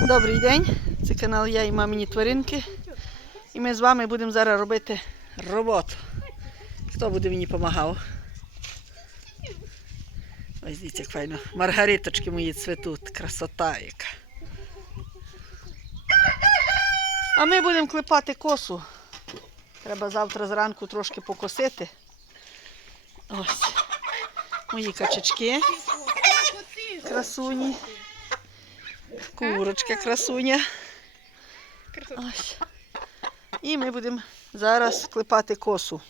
Добрий день, це канал Я і мамині тваринки. І ми з вами будемо зараз робити роботу. Хто буде мені допомагав? Ось дивіться, як файно. Маргариточки мої цвітуть, красота яка. А ми будемо клепати косу. Треба завтра зранку трошки покосити. Ось. Мої качечки. Красуні. Курочка красуня. Ось. І ми будемо зараз клепати косу.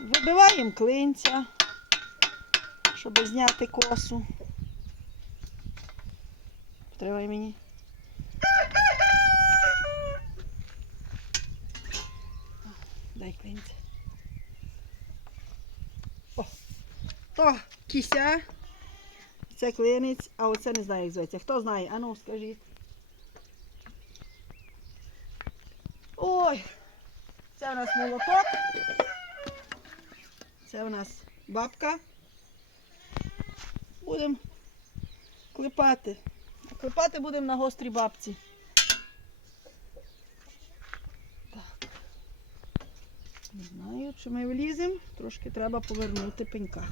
Вибиваємо клинця, щоб зняти косу. Тривай мені. Дай клинця. О, то кися. Це клинець, а оце не знаю, як зветься. Хто знає? Ану, скажіть. Ой, це у нас молоток. Це у нас бабка. Будемо клепати. Клепати будемо на гострій бабці. Так. Не знаю, чи ми вліземо. Трошки треба повернути пенька.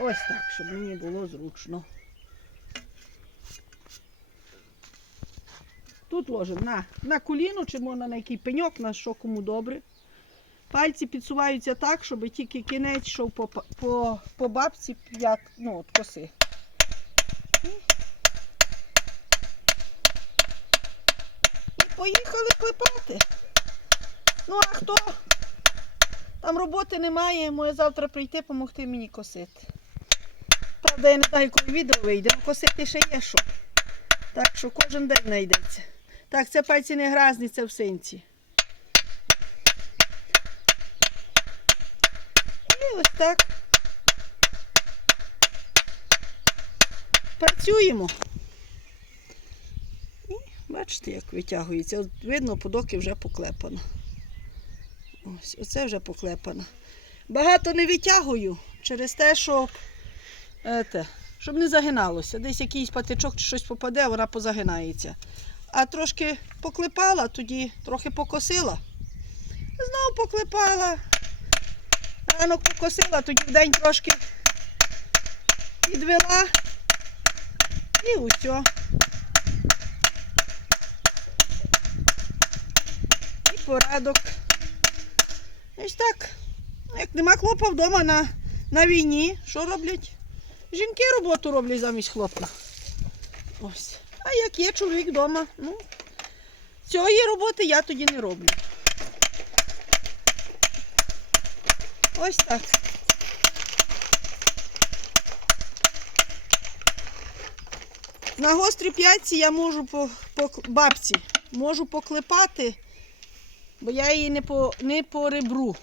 Ось так, щоб мені було зручно. Тут ложимо на, на коліно, чи можна на який пеньок, на що кому добре. Пальці підсуваються так, щоб тільки кінець йшов по, по, по бабці п'ят, ну, от коси. І поїхали клепати. Ну, а хто? Там роботи немає, може завтра прийти допомогти мені косити. Правда, я не знаю, коли відео вийде, але косити ще є що. Так що кожен день знайдеться. Так, це пальці не гразні, це в синці. І ось так. Працюємо. І бачите, як витягується. От видно, подоки вже поклепано. Ось, оце вже поклепано. Багато не витягую через те, що ете, щоб не загиналося. Десь якийсь патичок чи щось попаде, вона позагинається. А трошки поклепала, тоді трохи покосила. Знову поклепала. Ранок покосила, тоді вдень трошки підвела. І усе. І порадок. Ось так. Як нема хлопа вдома на, на війні, що роблять? Жінки роботу роблять замість хлопа. Ось. А як є чоловік вдома, ну, цієї роботи я тоді не роблю. Ось так. На гострій п'ятці я можу по, по бабці, можу поклепати, бо я її не по, не по ребру.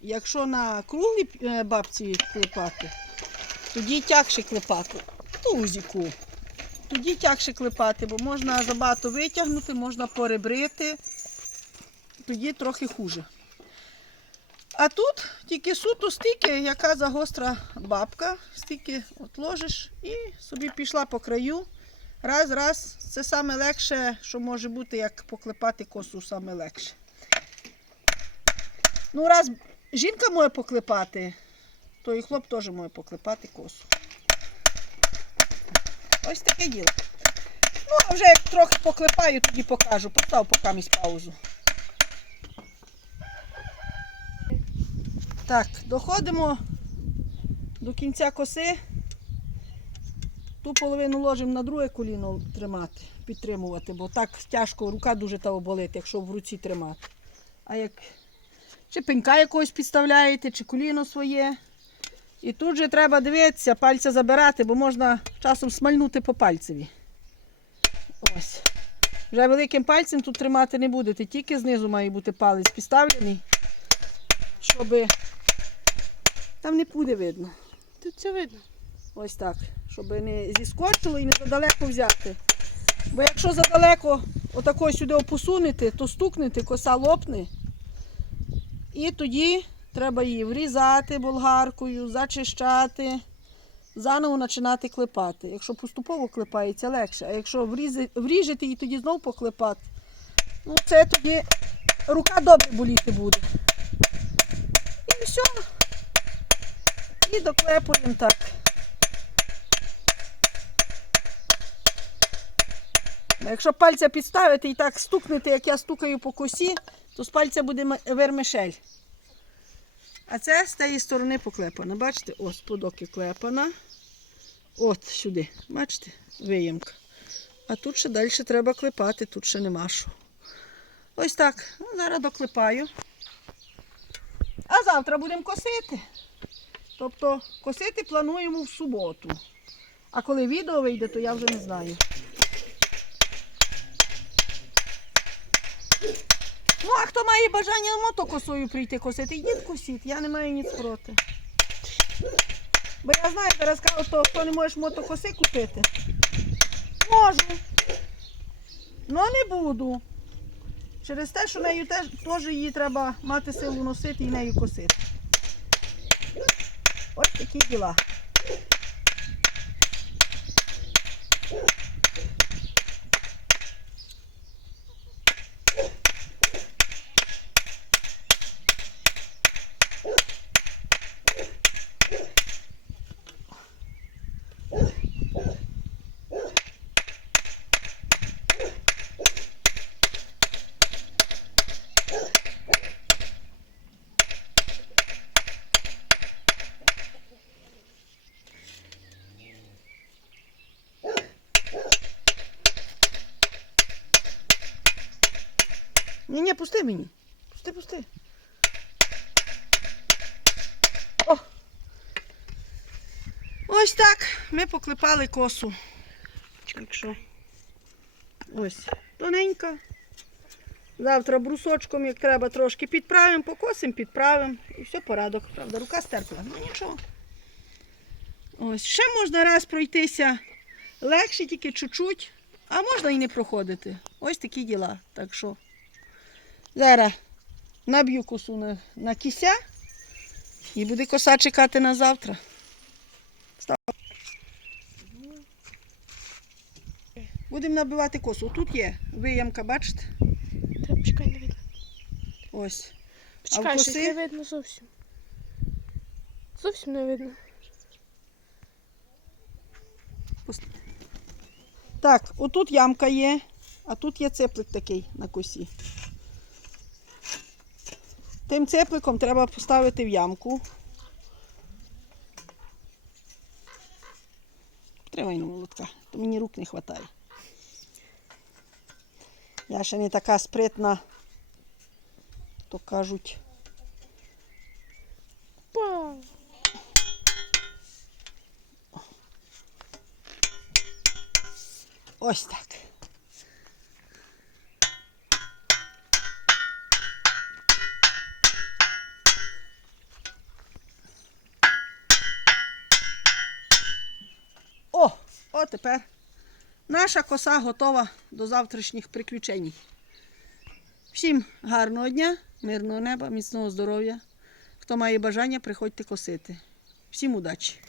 Якщо на круглій е, бабці клепати, тоді тягше клепати. Тузіку. Тоді тягше клепати, бо можна забагато витягнути, можна поребрити, тоді трохи хуже. А тут тільки суто стільки, яка загостра бабка, стільки от ложиш і собі пішла по краю. Раз, раз, це саме легше, що може бути, як поклепати косу саме легше. Ну, раз жінка може поклепати, то і хлоп теж може поклепати косу. Ось таке діло. Ну, а вже як трохи поклепаю, тоді покажу. Постав поки місь паузу. Так, доходимо до кінця коси. Ту половину ложимо на друге коліно тримати, підтримувати, бо так тяжко рука дуже того болить, якщо в руці тримати. А як чи пенька якогось підставляєте, чи коліно своє. І тут же треба дивитися, пальця забирати, бо можна часом смальнути по пальцеві. Ось. Вже великим пальцем тут тримати не будете, тільки знизу має бути палець підставлений, щоб там не буде видно. Тут все видно. Ось так, щоб не зіскочило і не задалеко взяти. Бо якщо задалеко отако сюди опосунете, то стукнете, коса лопне. І тоді треба її врізати болгаркою, зачищати, заново починати клепати. Якщо поступово клепається, легше. А якщо вріжете і тоді знову поклепати, ну це тоді рука добре боліти буде. І все. І доклепуємо так. Якщо пальця підставити і так стукнути, як я стукаю по косі, то з пальця буде вермишель. А це з тієї сторони поклепано. Бачите, ось подоки клепана. От сюди. Бачите, виємка. А тут ще далі треба клепати, тут ще нема що. Ось так. Ну, зараз доклепаю. А завтра будемо косити. Тобто косити плануємо в суботу. А коли відео вийде, то я вже не знаю. А хто має бажання мотокосою прийти косити, йдіть косіть, я не маю ніц проти. Бо я знаю, зараз кажуть, то хто не можеш мотокоси купити. Можу. Ну не буду. Через те, що нею теж, теж її треба мати силу носити і нею косити. Ось такі діла. Ні, ні, пусти мені. Пусти, пусти. О! Ось так. Ми поклепали косу. Так що. Ось. Тоненька. Завтра брусочком, як треба, трошки підправимо, покосимо, підправимо. І все порядок. Правда, рука стерпла. Ну нічого. Ось. Ще можна раз пройтися легше, тільки чуть-чуть, а можна і не проходити. Ось такі діла. Так що. Зараз наб'ю косу на, на кися і буде коса чекати на завтра. Став. Будемо набивати косу. Тут є виямка, бачите? Та почекай, не видно. Ось. Почекай, щось коси? не видно зовсім. Зовсім не видно. Так, отут ямка є, а тут є цеплик такий на косі. Тим цепликом треба поставити в ямку. Тримай на молотка, то мені рук не вистачає. Я ще не така спритна, то кажуть. Ось так. О, о тепер наша коса готова до завтрашніх приключень. Всім гарного дня, мирного неба, міцного здоров'я. Хто має бажання, приходьте косити. Всім удачі!